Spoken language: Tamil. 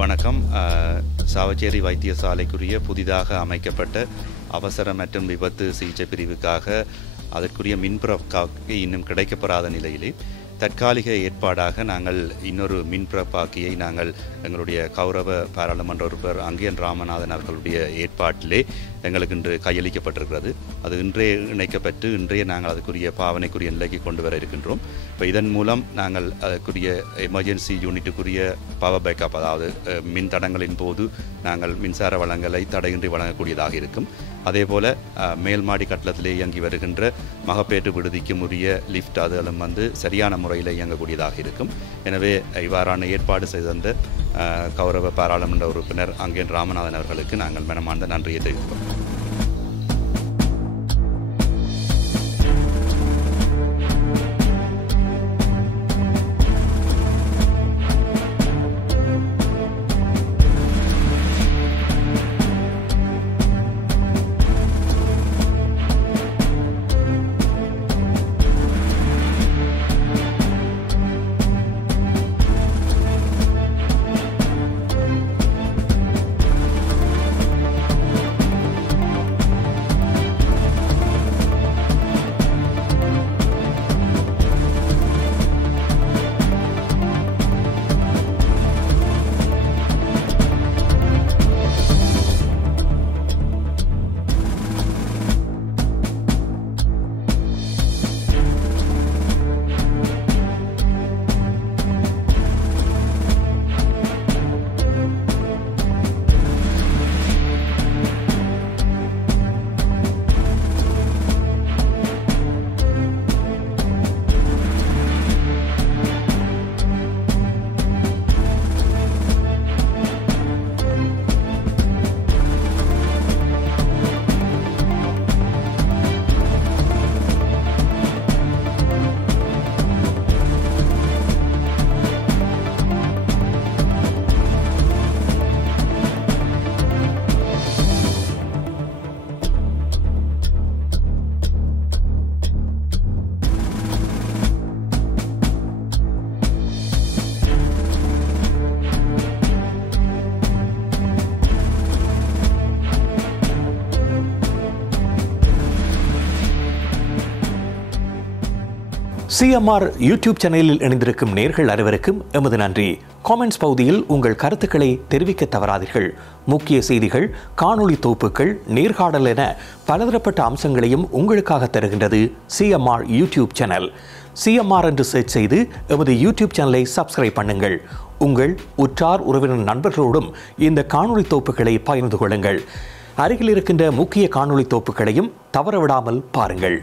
வணக்கம். சாவச்சேரி வைத்தியசாலைக்குரிய புதிதாக அமைக்கப்பட்ட அவசர மற்றும் விபத்து சிகிச்சை பிரிவுக்காக அதற்குரிய மின்பிறப்பாக்கி இன்னும் கிடைக்கப்பெறாத நிலையிலே தற்காலிக ஏற்பாடாக நாங்கள் இன்னொரு மின்பிறப்பாக்கியை நாங்கள் எங்களுடைய கௌரவ பாராளுமன்ற உறுப்பினர் அங்கேயன் ராமநாதன் அவர்களுடைய ஏற்பாட்டிலே எங்களுக்கு இன்று கையளிக்கப்பட்டிருக்கிறது. அது இன்றைய இணைக்கப்பட்டு இன்றைய நாங்கள் அதுக்குரிய பாவனைக்குரிய நிலைக்கு கொண்டு வர இருக்கின்றோம். இப்போ இதன் மூலம் நாங்கள் அதுக்குரிய எமர்ஜென்சி யூனிட்டுக்குரிய பவர் பேக்கப், அதாவது மின் தடங்களின் போது நாங்கள் மின்சார வளங்களை தடையின்றி வழங்கக்கூடியதாக இருக்கும். அதேபோல் மேல்மாடி கட்டளத்திலே இயங்கி வருகின்ற மகப்பேற்று விடுதிக்கும் உரிய லிஃப்ட் அதுகளும் சரியான முறையில் இயங்கக்கூடியதாக இருக்கும். எனவே இவ்வாறான ஏற்பாடு செய்த கௌரவ பாராளுமன்ற உறுப்பினர் அங்கேயன் ராமநாதன் அவர்களுக்கு நாங்கள் மனமார்ந்த நன்றியை தெரிவிக்கிறோம். CMR யூடியூப் சேனலில் இணைந்திருக்கும் நேர்கள் அனைவருக்கும் எமது நன்றி. காமெண்ட்ஸ் பகுதியில் உங்கள் கருத்துக்களை தெரிவிக்க தவறாதீர்கள். முக்கிய செய்திகள், காணொளி தொகுப்புகள், நேர்காணல் என பலதரப்பட்ட அம்சங்களையும் உங்களுக்காக தருகின்றது CMR யூடியூப் சேனல். CMR என்று சர்ச் செய்து எமது யூடியூப் சேனலை சப்ஸ்கிரைப் பண்ணுங்கள். உங்கள் உற்றார் உறவினர் நண்பர்களோடும் இந்த காணொளி தொகுப்புகளை பகிர்ந்து கொள்ளுங்கள். அருகில் இருக்கின்ற முக்கிய காணொளி தொகுப்புகளையும் தவறவிடாமல் பாருங்கள்.